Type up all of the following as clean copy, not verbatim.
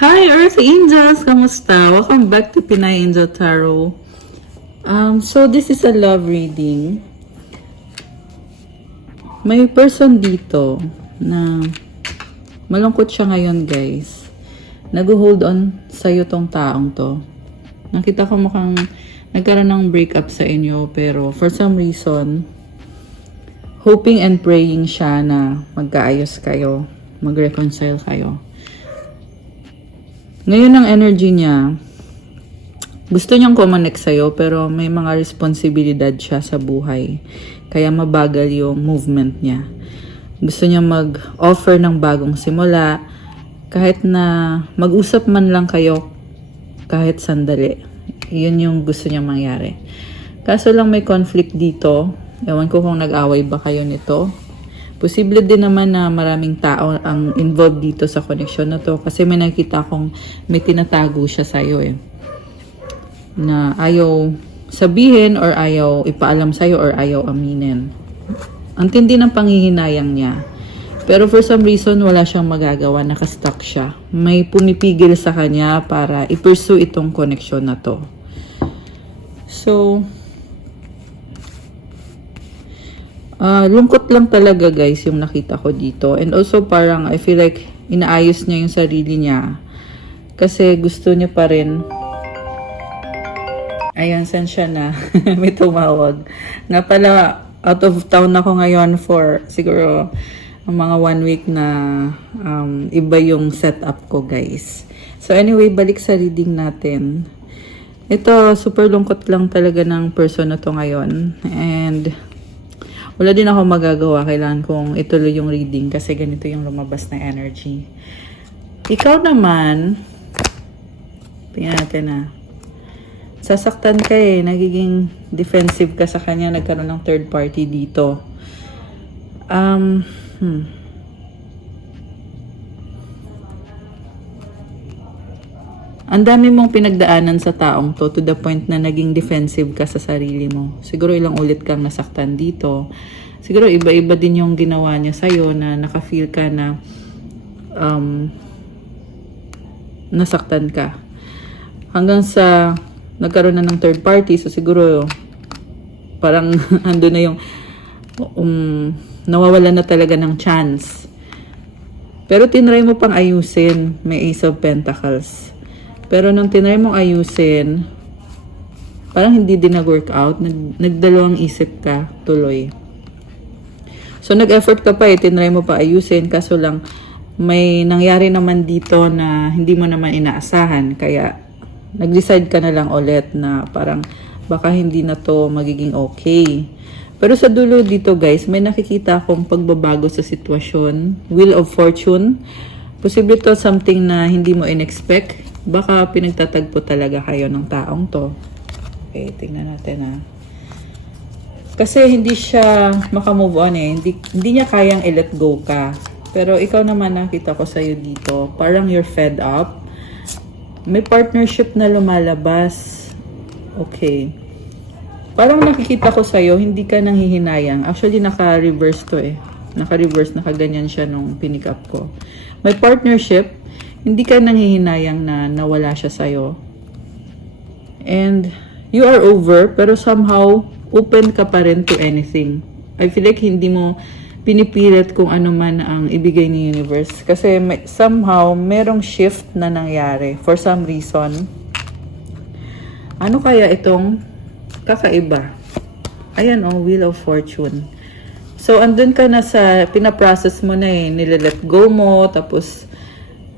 Hi Earth Angels! Kamusta? Welcome back to Pinay Angel Tarot. So this is a love reading. May person dito na malungkot siya ngayon, guys. Nag-hold on sa'yo tong taong to. Nakita ko mukhang nagkaroon ng breakup sa inyo, pero for some reason, hoping and praying siya na magkaayos kayo, mag-reconcile kayo. Ngayon ang energy niya, gusto niyang kumonek sa'yo pero may mga responsibilidad siya sa buhay. Kaya mabagal yung movement niya. Gusto niya mag-offer ng bagong simula kahit na mag-usap man lang kayo kahit sandali. Yun yung gusto niya mangyari. Kaso lang may conflict dito. Ewan ko kung nag-away ba kayo nito. Posible din naman na maraming tao ang involved dito sa connection na to. Kasi may nakita kong may tinatago siya sa'yo eh. Na ayaw sabihin or ayaw ipaalam sa'yo or ayaw aminin. Ang tindi ng panghihinayang niya. Pero for some reason wala siyang magagawa. Nakastuck siya. May pumipigil sa kanya para i-pursue itong connection na to. So, lungkot lang talaga guys yung nakita ko dito. And also parang I feel like inaayos niya yung sarili niya. Kasi gusto niya pa rin. Ayan, saan siya na? May tumawag. Nga pala, out of town ako ngayon for siguro mga 1 week na iba yung setup ko guys. So anyway, balik sa reading natin. Ito, super lungkot lang talaga ng person na to ngayon. And wala din ako magagawa. Kailangan kong ituloy yung reading kasi ganito yung lumabas na energy. Ikaw naman, tingnan natin na. Sasaktan ka eh. Nagiging defensive ka sa kanya. Nagkaroon ng third party dito. Ang dami mong pinagdaanan sa taong to the point na naging defensive ka sa sarili mo. Siguro ilang ulit kang nasaktan dito. Siguro iba-iba din yung ginawa niya sa'yo na naka-feel ka na nasaktan ka. Hanggang sa nagkaroon na ng third party, so siguro parang ando na yung nawawalan na talaga ng chance. Pero tinry mo pang ayusin. May Ace of Pentacles. Pero nung tinry mong ayusin, parang hindi din nag-workout. Nagdalawang isip ka, tuloy. So, nag-effort ka pa eh. Tinry mo pa ayusin. Kaso lang, may nangyari naman dito na hindi mo naman inaasahan. Kaya, nag-decide ka na lang ulit na parang baka hindi na to magiging okay. Pero sa dulo dito guys, may nakikita akong pagbabago sa sitwasyon. Wheel of Fortune. Posible to something na hindi mo in-expect. Baka pinagtatagpo talaga kayo ng taong to. Okay, tingnan natin Kasi hindi siya makamove on eh. Hindi niya kayang i-let go ka. Pero ikaw naman nakita ko sa'yo dito. Parang you're fed up. May partnership na lumalabas. Okay. Parang nakikita ko sa'yo, hindi ka nanghihinayang. Actually, naka-reverse to eh. Naka-reverse, nakaganyan siya nung pinick up ko. May partnership. Hindi ka nanghihinayang na nawala siya sa'yo. And you are over, pero somehow, open ka pa rin to anything. I feel like hindi mo pinipilit kung ano man ang ibigay ni universe. Kasi somehow, merong shift na nangyari. For some reason. Ano kaya itong kakaiba? Ayan Wheel of Fortune. So, andun ka na sa, pinaprocess mo na eh. Nililet go mo, tapos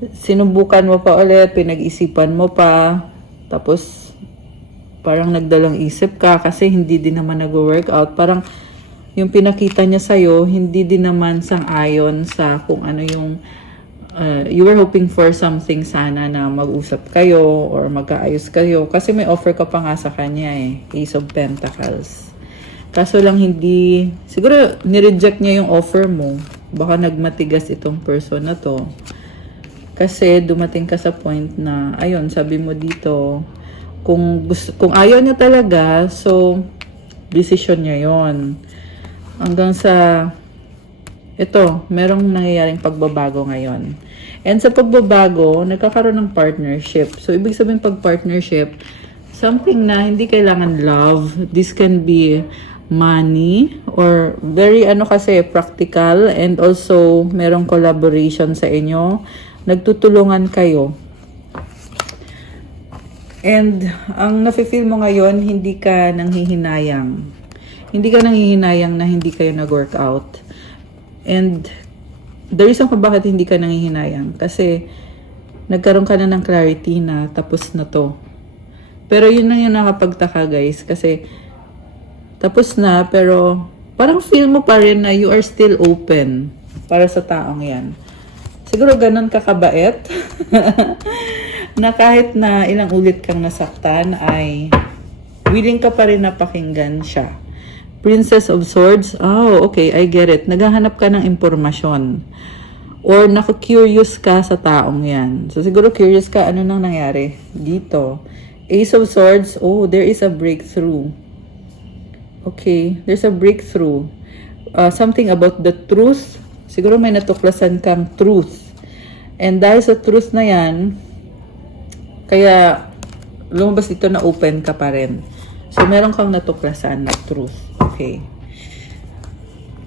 sinubukan mo pa ulit, pinag-isipan mo pa, tapos parang nagdalang isip ka kasi hindi din naman nag-workout. Parang yung pinakita niya sa'yo, hindi din naman sang-ayon sa kung ano yung you were hoping for something sana na mag-usap kayo or magkaayos kayo. Kasi may offer ka pa nga sa kanya eh, Ace of Pentacles. Kaso lang hindi, siguro nireject niya yung offer mo. Baka nagmatigas itong person na to. Kasi dumating ka sa point na, ayun, sabi mo dito, kung ayaw niya talaga, so, decision niya yon. Hanggang sa, ito, merong nangyayaring pagbabago ngayon. And sa pagbabago, nagkakaroon ng partnership. So, ibig sabihin pag partnership, something na hindi kailangan love. This can be money or very kasi practical, and also merong collaboration sa inyo. Nagtutulungan kayo. And ang nafe-feel mo ngayon, hindi ka nanghihinayang. Hindi ka nanghihinayang na hindi kayo nag-workout. And the reason kung bakit hindi ka nanghihinayang, kasi nagkaroon ka na ng clarity na tapos na to. Pero yun lang yung nakapagtaka, guys, kasi tapos na, pero parang feel mo pa rin na you are still open para sa taong yan. Siguro ganun ka kabait na kahit na ilang ulit kang nasaktan ay willing ka pa rin na pakinggan siya. Princess of Swords, oh, okay, I get it. Naghahanap ka ng impormasyon. Or naku-curious ka sa taong yan. So, siguro curious ka, ano nang nangyari dito. Ace of Swords, oh, there is a breakthrough. Okay, there's a breakthrough. Something about the truth. Siguro may natuklasan kang truth. And dahil sa truth na yan, kaya lumabas dito na open ka pa rin. So, meron kang natuklasan na truth. Okay.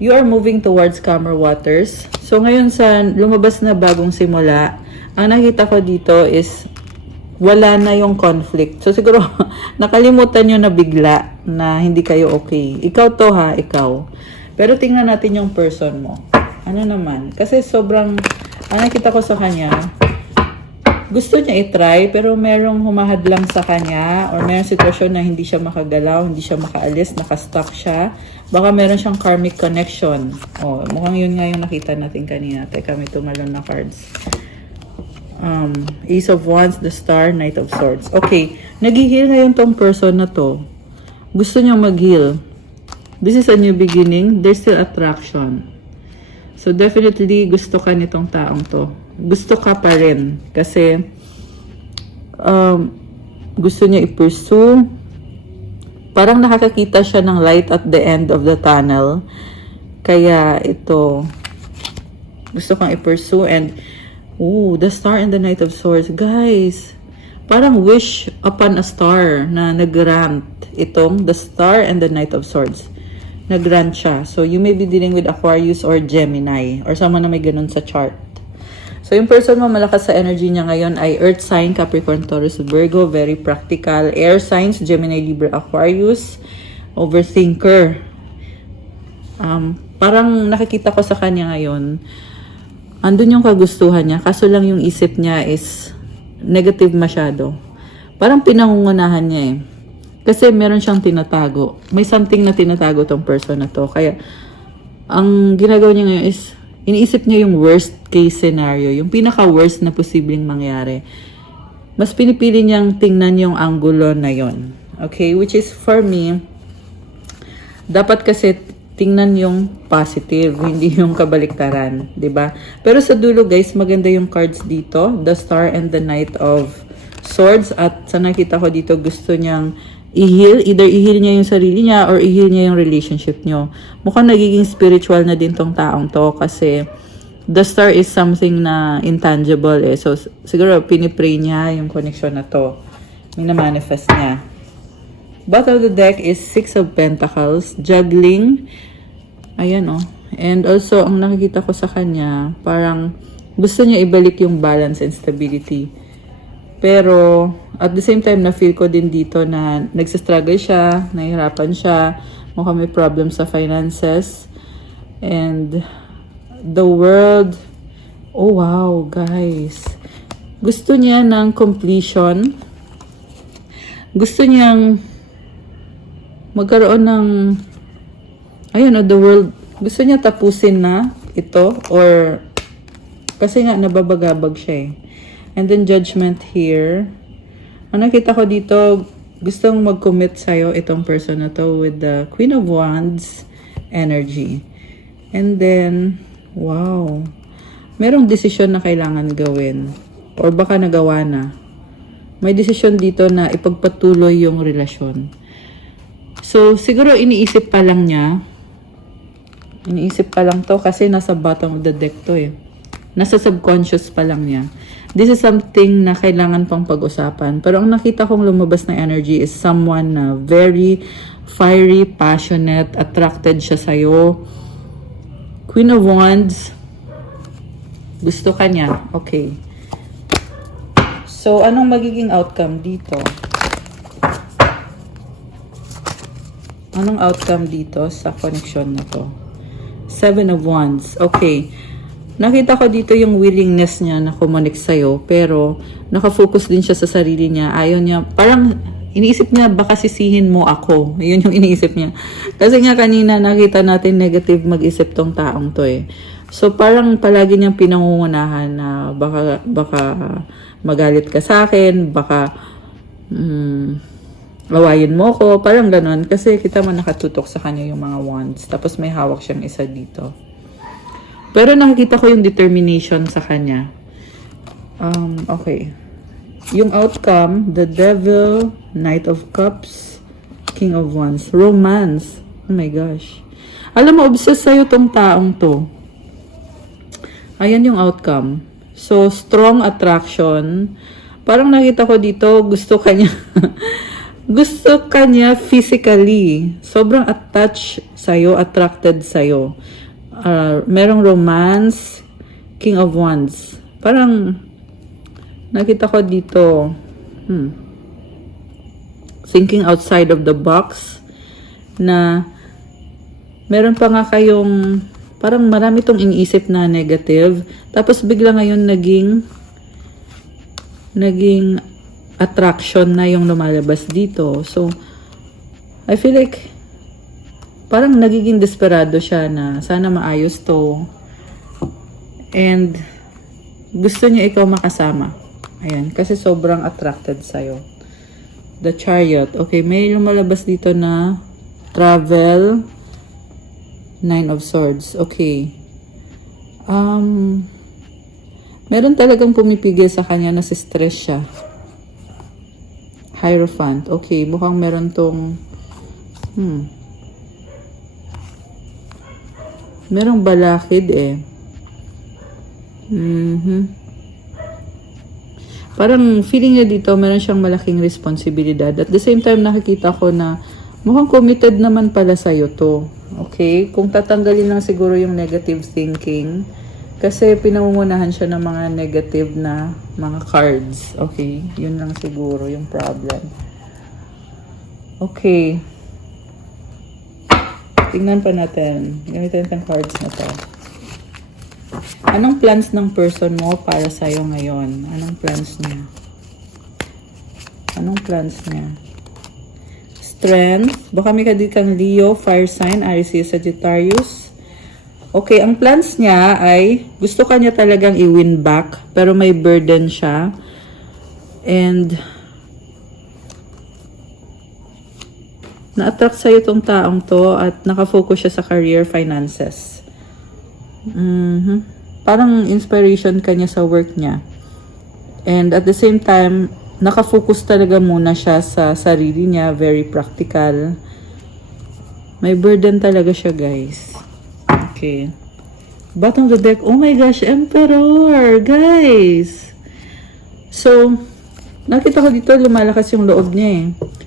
You are moving towards calmer waters. So, ngayon sa lumabas na bagong simula, ang nakita ko dito is wala na yung conflict. So, siguro, nakalimutan nyo na bigla na hindi kayo okay. Ikaw to ha, ikaw. Pero tingnan natin yung person mo. Ano naman? Kasi sobrang, ang nakita ko sa kanya, gusto niya i-try, pero merong humahadlang sa kanya, or merong sitwasyon na hindi siya makagalaw, hindi siya makaalis, nakastuck siya. Baka meron siyang karmic connection. Oh, mukhang yun nga yung nakita natin kanina. Teka, may tumalon na cards. Ace of Wands, the Star, Knight of Swords. Okay, nag-heal ngayon tong person na to. Gusto niyang mag-heal. This is a new beginning. There's still attraction. So, definitely, gusto ka nitong taong to. Gusto ka pa rin. Kasi, gusto niya i-pursue. Parang nakakakita siya ng light at the end of the tunnel. Kaya, ito, gusto kang i-pursue. And, the Star and the Knight of Swords. Guys, parang wish upon a star na nag-grant itong the Star and the Knight of Swords. Nag-grant siya. So, you may be dealing with Aquarius or Gemini or someone na may ganun sa chart. So, yung person mo malakas sa energy niya ngayon ay Earth sign, Capricorn, Taurus, Virgo, very practical. Air signs, Gemini, Libra, Aquarius, overthinker. Parang nakikita ko sa kanya ngayon, andun yung kagustuhan niya, kaso lang yung isip niya is negative masyado. Parang pinangungunahan niya eh. Kasi meron siyang tinatago. May something na tinatago tong person na to. Kaya, ang ginagawa niya ngayon is, iniisip niya yung worst case scenario. Yung pinaka-worst na posibleng mangyari. Mas pinipili niyang tingnan yung angulo na yon. Okay? Which is, for me, dapat kasi tingnan yung positive, hindi yung kabaliktaran. 'Di ba? Pero sa dulo, guys, maganda yung cards dito. The Star and the Knight of Swords. At sa nakita ko dito, gusto niyang i-heal. Either i-heal niya yung sarili niya or i-heal niya yung relationship niyo. Mukhang nagiging spiritual na din tong taong to kasi the Star is something na intangible eh. So, siguro pinipray niya yung connection na to. Mina-manifest niya. Bottom of the deck is Six of Pentacles. Juggling. Ayan oh. And also, ang nakikita ko sa kanya, parang gusto niya ibalik yung balance and stability. Pero, at the same time, na-feel ko din dito na nagsastruggle siya, nahihirapan siya, mukhang may problem sa finances. And, the world, oh wow, guys. Gusto niya ng completion. Gusto niyang magkaroon ng, ayun, the world, gusto niya tapusin na ito, or, kasi nga, nababagabag siya eh. And then, judgment here. Ang nakita ko dito, gustong mag-commit sa'yo itong person na to with the Queen of Wands energy. And then, wow. Merong desisyon na kailangan gawin. Or baka nagawa na. May desisyon dito na ipagpatuloy yung relasyon. So, siguro iniisip pa lang niya Iniisip pa lang to kasi nasa bottom of the deck to eh. Nasa subconscious pa lang niya. This is something na kailangan pang pag-usapan. Pero ang nakita kong lumabas na energy is someone na very fiery, passionate, attracted siya sa'yo. Queen of Wands. Gusto ka niya. Okay. So, anong magiging outcome dito? Anong outcome dito sa connection na to? Seven of Wands. Okay. Nakita ko dito yung willingness niya na kumonek sa'yo, pero nakafocus din siya sa sarili niya. Ayaw niya, parang iniisip niya, baka sisihin mo ako. Yun yung iniisip niya. Kasi nga kanina nakita natin negative mag-isip tong taong to eh. So parang palagi niyang pinangungunahan na baka magalit ka sa akin, baka awayin mo ko, parang ganon. Kasi kita man nakatutok sa kanya yung mga wands. Tapos may hawak siyang isa dito. Pero nakikita ko yung determination sa kanya. Okay. Yung outcome, the Devil, Knight of Cups, King of Wands, romance. Oh my gosh. Alam mo, obsessed sa'yo tong taong to. Ayan yung outcome. So, strong attraction. Parang nakita ko dito, gusto kanya. Gusto kanya physically. Sobrang attached sa'yo, attracted sa'yo. Merong romance, King of Wands. Parang nakita ko dito, thinking outside of the box, na meron pa nga kayong, parang marami tong iniisip na negative, tapos bigla ngayon naging attraction na yung lumalabas dito. So, I feel like parang nagiging desperado siya na sana maayos to. And gusto niya ikaw makasama. Ayan, kasi sobrang attracted sa'yo. The Chariot. Okay, may lumalabas dito na travel, Nine of Swords. Okay. Meron talagang pumipigil sa kanya na si stress siya. Hierophant. Okay, mukhang meron tong merong balakid eh. Parang feeling niya dito, meron siyang malaking responsibilidad. At the same time, nakikita ko na mukhang committed naman pala sa'yo to. Okay? Kung tatanggalin lang siguro yung negative thinking, kasi pinangungunahan siya ng mga negative na mga cards. Okay? Yun lang siguro yung problem. Okay. Tingnan pa natin. Gamitin itong cards na to. Anong plans ng person mo para sa'yo ngayon? Anong plans niya? Anong plans niya? Strength. Baka may kadit kang Leo, Fire Sign, Aries, Sagittarius. Okay, ang plans niya ay gusto ka niya talagang i-win back, pero may burden siya. And na-attract sa'yo itong taong to at nakafocus siya sa career, finances. Parang inspiration ka niya sa work niya. And at the same time, nakafocus talaga muna siya sa sarili niya, very practical. May burden talaga siya, guys. Okay. Bottom of the deck, oh my gosh, Emperor, guys. So, nakita ko dito, lumalakas yung loob niya eh.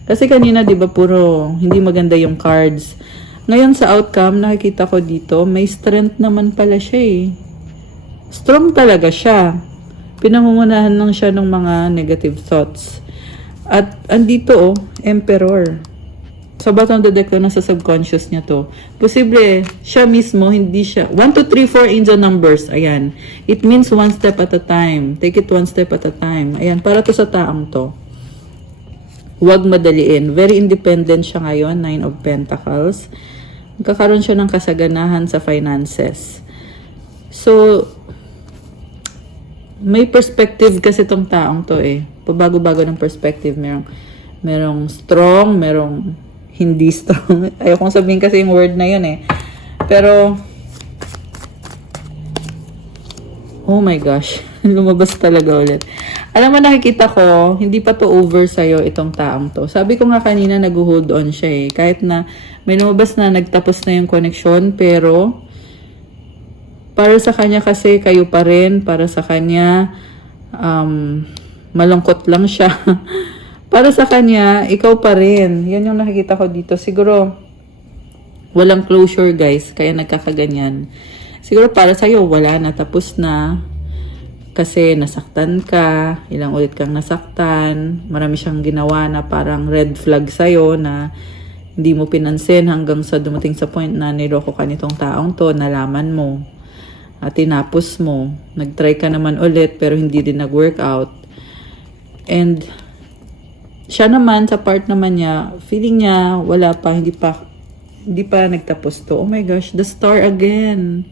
Kasi kanina, di ba, puro hindi maganda yung cards. Ngayon sa outcome, nakikita ko dito, may strength naman pala siya eh. Strong talaga siya. Pinangungunahan lang siya ng mga negative thoughts. At andito, Emperor. Sa bottom of the deck, nasa subconscious niya to. Posible, siya mismo, hindi siya. 1, 2, 3, 4 angel numbers. Ayan. It means one step at a time. Take it one step at a time. Ayan, para to sa taong to. Huwag madaliin. Very independent siya ngayon. 9 of Pentacles. Magkakaroon siya ng kasaganahan sa finances. So, may perspective kasi tong taong to eh. Pabago-bago ng perspective. Merong strong, merong hindi strong. Ayokong sabihin kasi yung word na yun eh. Pero, oh my gosh. Lumabas talaga ulit. Alam mo, nakikita ko, hindi pa to over sa'yo itong taong to. Sabi ko nga kanina, nag-hold on siya eh. Kahit na may lumabas na nagtapos na yung connection, pero Para sa kanya kasi kayo pa rin, para sa kanya malungkot lang siya. Para sa kanya, ikaw pa rin. Yan yung nakikita ko dito. Siguro, walang closure guys, kaya nagkakaganyan. Siguro para sa'yo, wala na, tapos na. Kasi nasaktan ka, ilang ulit kang nasaktan, marami siyang ginawa na parang red flag sa'yo na hindi mo pinansin hanggang sa dumating sa point na niloko ka nitong taong to, nalaman mo. At tinapos mo. Nag-try ka naman ulit pero hindi din nag-workout. And siya naman, sa part naman niya, feeling niya, wala pa, hindi pa nagtapos to. Oh my gosh, the star again.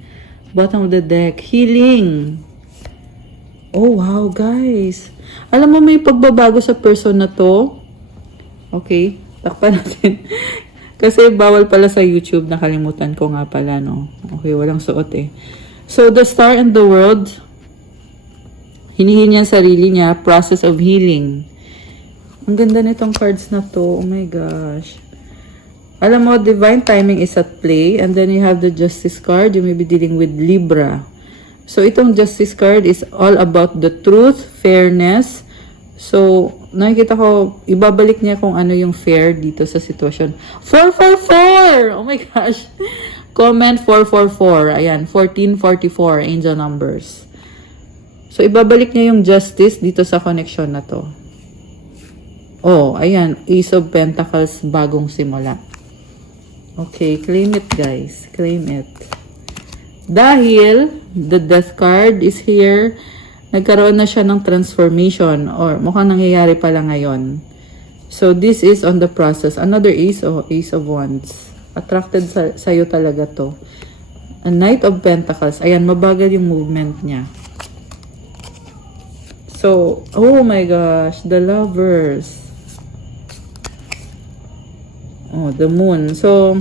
Bottom of the deck. Healing. Oh wow, guys. Alam mo, may pagbabago sa person na to. Okay, takpan natin. Kasi bawal pala sa YouTube, nakalimutan ko nga pala, no? Okay, walang suot eh. So, the star in the world, hinihin niya ang sarili niya, process of healing. Ang ganda nitong cards na to. Oh my gosh. Alam mo, divine timing is at play. And then you have the justice card. You may be dealing with Libra. So, itong justice card is all about the truth, fairness. So, nakikita ko, ibabalik niya kung ano yung fair dito sa sitwasyon. 444! Oh my gosh. Comment 444. Ayan, 1444, angel numbers. So, ibabalik niya yung justice dito sa connection na to. Oh, ayan. Ace of Pentacles, bagong simula. Okay, claim it guys. Claim it. Dahil, the Death card is here, nagkaroon na siya ng transformation or mukhang nangyayari pala ngayon. So, this is on the process. Another Ace of Wands. Attracted sa'yo talaga to. A Knight of Pentacles. Ayan, mabagal yung movement niya. So, oh my gosh, the Lovers. Oh, the Moon. So,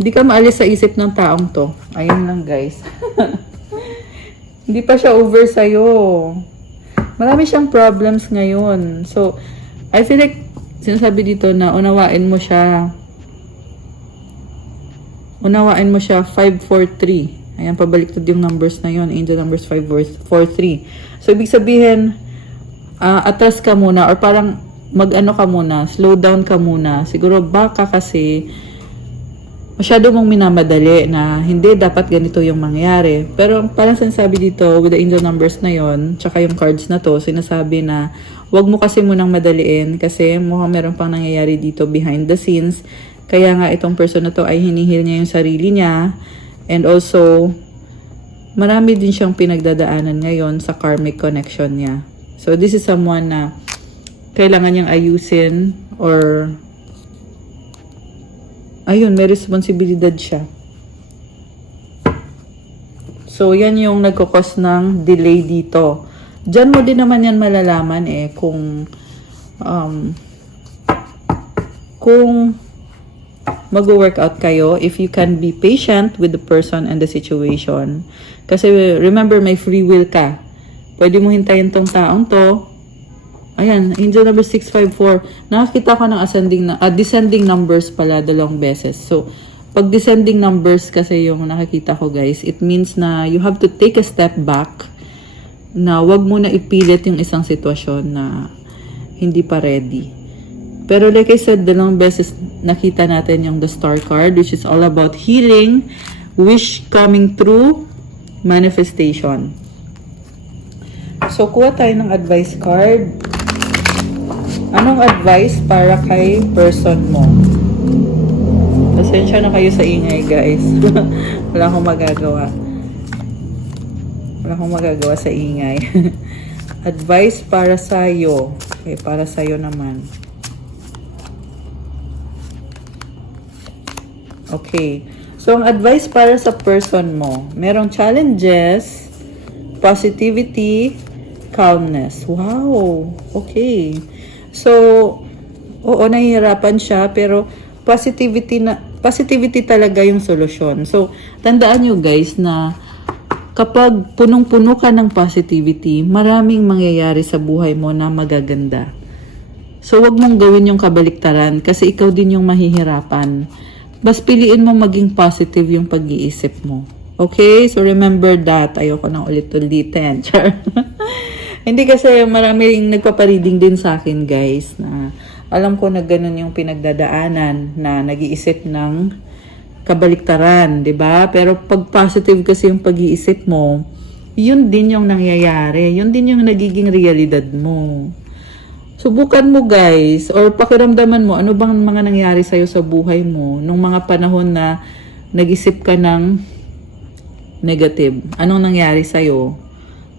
hindi ka maalis sa isip ng taong to. Ayun lang, guys. Hindi pa siya over sa'yo. Marami siyang problems ngayon. So, I feel like, sinasabi dito na unawain mo siya. Unawain mo siya, 543. Ayan, pabaliktad yung numbers na yon. Angel numbers 543. So, ibig sabihin, atras ka muna or parang mag-ano ka muna, slow down ka muna. Siguro baka kasi masyado mong minamadali na hindi dapat ganito yung mangyari. Pero parang sinasabi dito with the angel numbers na yon, tsaka yung cards na to, sinasabi na wag mo kasi munang madaliin kasi mukhang meron pang nangyayari dito behind the scenes. Kaya nga itong person na to ay hinihil niya yung sarili niya. And also, marami din siyang pinagdadaanan ngayon sa karmic connection niya. So this is someone na kailangan niyang ayusin or ayun, may responsibilidad siya. So, yan yung nagkukos ng delay dito. Diyan mo din naman yan malalaman eh kung mag-workout kayo, if you can be patient with the person and the situation. Kasi remember, may free will ka. Pwede mo hintayin tong taong to. Ayan, angel number 654. Nakakita ko ng descending numbers pala dalawang beses. So, pag descending numbers kasi yung nakikita ko guys, it means na you have to take a step back na wag mo na ipilit yung isang sitwasyon na hindi pa ready. Pero like I said, dalawang beses nakita natin yung the star card, which is all about healing, wish coming true, manifestation. So, kuha tayo ng advice card. Anong advice para kay person mo? Pasensya na kayo sa ingay, guys. Wala akong magagawa. Wala akong magagawa sa ingay. Advice para sa'yo. Okay, para sa'yo naman. Okay. So, ang advice para sa person mo, merong challenges, positivity, calmness. Wow! Okay. So, oo, nahihirapan siya, pero positivity talaga yung solusyon. So, tandaan nyo guys na kapag punong-puno ka ng positivity, maraming mangyayari sa buhay mo na magaganda. So, wag mong gawin yung kabaliktaran kasi ikaw din yung mahihirapan. Bas piliin mo maging positive yung pag-iisip mo. Okay? So, remember that. Ayoko nang ulit-ulitin. Char. Hindi kasi maraming nagpapareading din sa akin, guys, na alam ko na ganun yung pinagdadaanan na nag-iisip ng kabaliktaran, 'di ba? Pero pag positive kasi yung pag-iisip mo, yun din yung nangyayari. Yun din yung nagiging realidad mo. Subukan mo, guys, or pakiramdaman mo ano bang mga nangyari sa'yo sa buhay mo nung mga panahon na nag-isip ka ng negative. Anong nangyari sa'yo?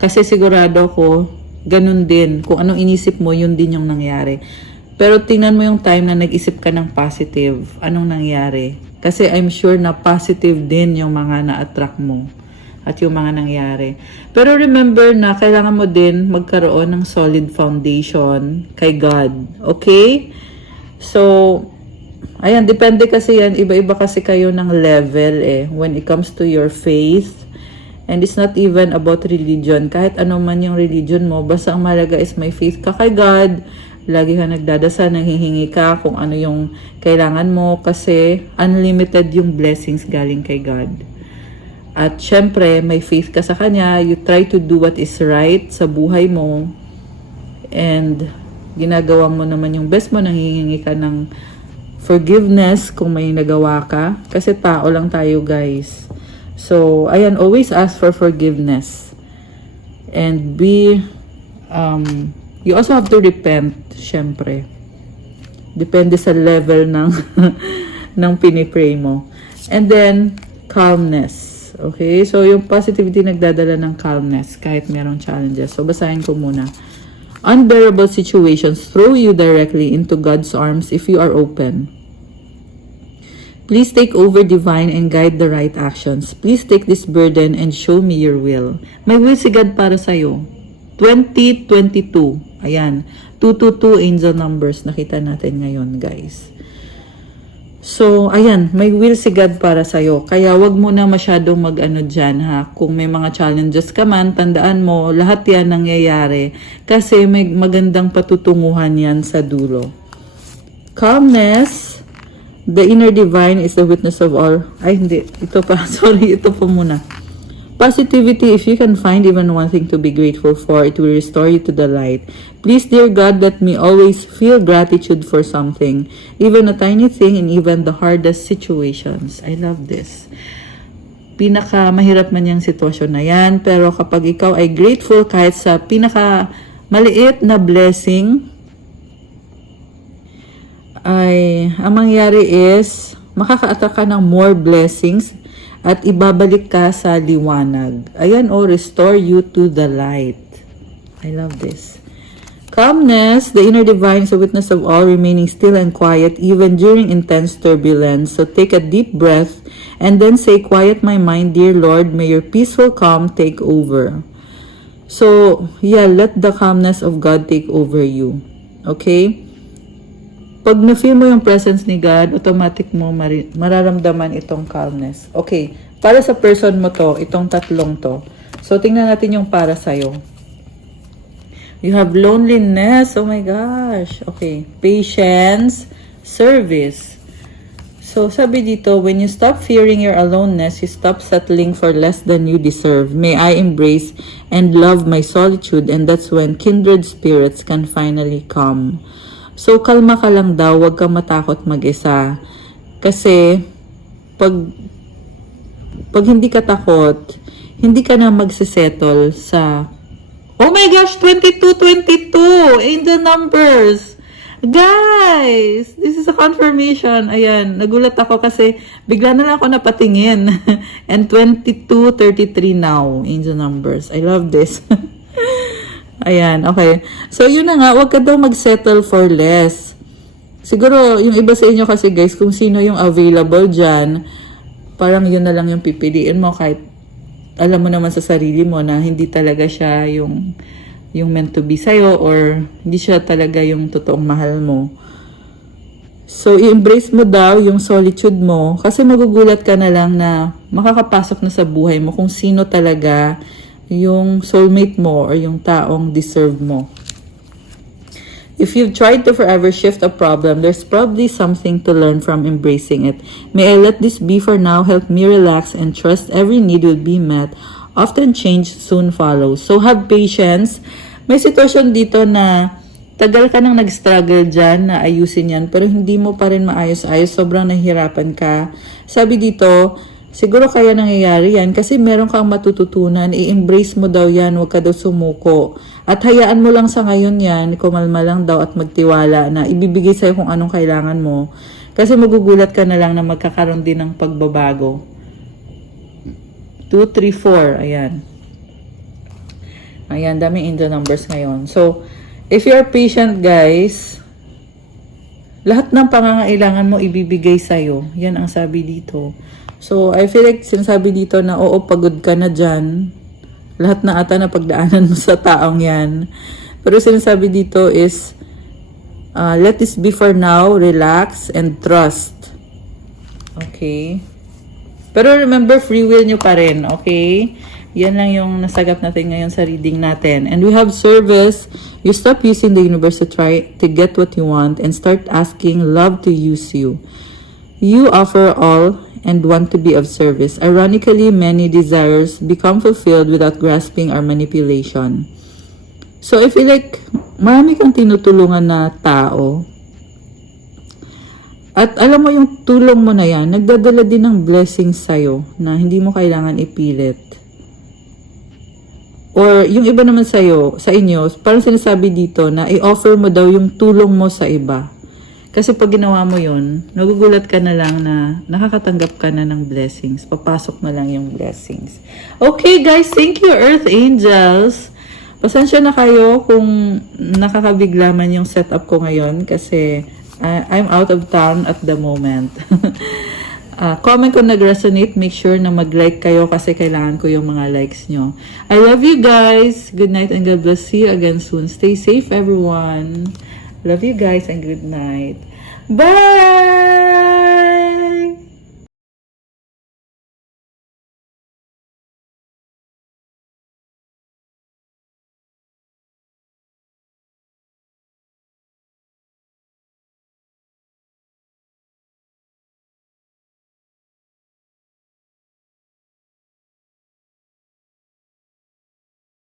Kasi sigurado ko, ganun din. Kung anong inisip mo, yun din yung nangyari. Pero tingnan mo yung time na nag-isip ka ng positive. Anong nangyari? Kasi I'm sure na positive din yung mga na-attract mo at yung mga nangyari. Pero remember na kailangan mo din magkaroon ng solid foundation kay God. Okay? So, ayan, depende kasi yan. Iba-iba kasi kayo ng level when it comes to your faith. And it's not even about religion. Kahit ano man yung religion mo, basta ang mahalaga is may faith ka kay God. Lagi ka nagdadasal, nanghihingi ka kung ano yung kailangan mo kasi unlimited yung blessings galing kay God. At syempre, may faith ka sa Kanya, you try to do what is right sa buhay mo and ginagawa mo naman yung best mo, nanghihingi ka ng forgiveness kung may nagawa ka kasi tao lang tayo, guys. So, ayan, always ask for forgiveness and you also have to repent, syempre. Depende sa level ng ng pinipray mo. And then, calmness. Okay? So, yung positivity nagdadala ng calmness kahit merong challenges. So, basahin ko muna. Unbearable situations throw you directly into God's arms if you are open. Please take over divine and guide the right actions. Please take this burden and show me your will. May will si God para sa'yo. 2022. Ayan. 222 angel numbers. Nakita natin ngayon, guys. So, ayan. May will si God para sa'yo. Kaya wag mo na masyadong mag-ano dyan, ha. Kung may mga challenges ka man, tandaan mo, lahat yan nangyayari. Kasi may magandang patutunguhan yan sa dulo. Calmness. The inner divine is the witness of all. Ay, hindi. Ito pa. Sorry, ito pa muna. Positivity, if you can find even one thing to be grateful for, it will restore you to the light. Please, dear God, let me always feel gratitude for something, even a tiny thing in even the hardest situations. I love this. Pinaka mahirap man yung sitwasyon na yan, pero kapag ikaw ay grateful kahit sa pinaka maliit na blessing, ay ang mangyari is makaka-attract ka ng more blessings at ibabalik ka sa liwanag. Ayan, restore you to the light. I love this. Calmness, the inner divine is a witness of all, remaining still and quiet even during intense turbulence. So take a deep breath and then say, quiet my mind, dear Lord, may your peaceful calm take over. So, yeah, let the calmness of God take over you. Okay? Pag na-feel mo yung presence ni God, automatic mo mararamdaman itong calmness. Okay, para sa person mo to, itong tatlong to. So, tingnan natin yung para sa'yo. You have loneliness. Oh my gosh. Okay. Patience. Service. So, sabi dito, when you stop fearing your aloneness, you stop settling for less than you deserve. May I embrace and love my solitude, and that's when kindred spirits can finally come. So, kalma ka lang daw, huwag kang matakot mag-isa. Kasi, pag hindi ka takot, hindi ka na magsisettle sa, oh my gosh, 2222! Angel numbers! Guys! This is a confirmation. Ayan, nagulat ako kasi bigla na lang ako napatingin. And 2233 now, angel numbers. I love this. Ayan, okay. So, yun na nga, huwag ka daw mag-settle for less. Siguro, yung iba sa inyo kasi guys, kung sino yung available dyan, parang yun na lang yung pipiliin mo kahit alam mo naman sa sarili mo na hindi talaga siya yung meant to be sa'yo or hindi siya talaga yung totoong mahal mo. So, i-embrace mo daw yung solitude mo kasi magugulat ka na lang na makakapasok na sa buhay mo kung sino talaga yung soulmate mo or yung taong deserve mo. If you've tried to forever shift a problem, there's probably something to learn from embracing it. May I let this be for now, help me relax and trust every need will be met. Often change soon follows. So have patience. May sitwasyon dito na tagal ka nang nag-struggle dyan na ayusin yan, pero hindi mo pa rin maayos-ayos, sobrang nahihirapan ka. Sabi dito, siguro kaya nangyayari yan kasi meron kang matututunan, i-embrace mo daw yan, huwag ka daw sumuko. At hayaan mo lang sa ngayon yan, kumalma lang daw at magtiwala na ibibigay sa'yo kung anong kailangan mo. Kasi magugulat ka na lang na magkakaroon din ng pagbabago. 2, 3, 4, ayan. Ayan, daming angel numbers ngayon. So, if you are patient, guys, lahat ng pangangailangan mo ibibigay sa'yo. Yan ang sabi dito. So, I feel like sinasabi dito na oo, pagod ka na dyan. Lahat na ata na pagdaanan mo sa taong yan. Pero sinasabi dito is, let this be for now, relax, and trust. Okay? Pero remember, free will nyo pa rin, okay? Yan lang yung nasagap natin ngayon sa reading natin. And we have service. You stop using the universe to try to get what you want and start asking love to use you. You offer all and want to be of service. Ironically, many desires become fulfilled without grasping or manipulation. So, I feel like marami kang tinutulungan na tao. At alam mo yung tulong mo na yan, nagdadala din ng blessings sa'yo na hindi mo kailangan ipilit. Or yung iba naman sa inyo, parang sinasabi dito na i-offer mo daw yung tulong mo sa iba. Kasi pag ginawa mo yun, nagugulat ka na lang na nakakatanggap ka na ng blessings. Papasok na lang yung blessings. Okay guys, thank you Earth Angels. Pasensya na kayo kung nakakabigla man yung setup ko ngayon kasi I'm out of town at the moment. Comment kung nag-resonate, make sure na mag-like kayo kasi kailangan ko yung mga likes nyo. I love you guys. Good night and God bless. See you again soon. Stay safe everyone. Love you guys and good night. Bye!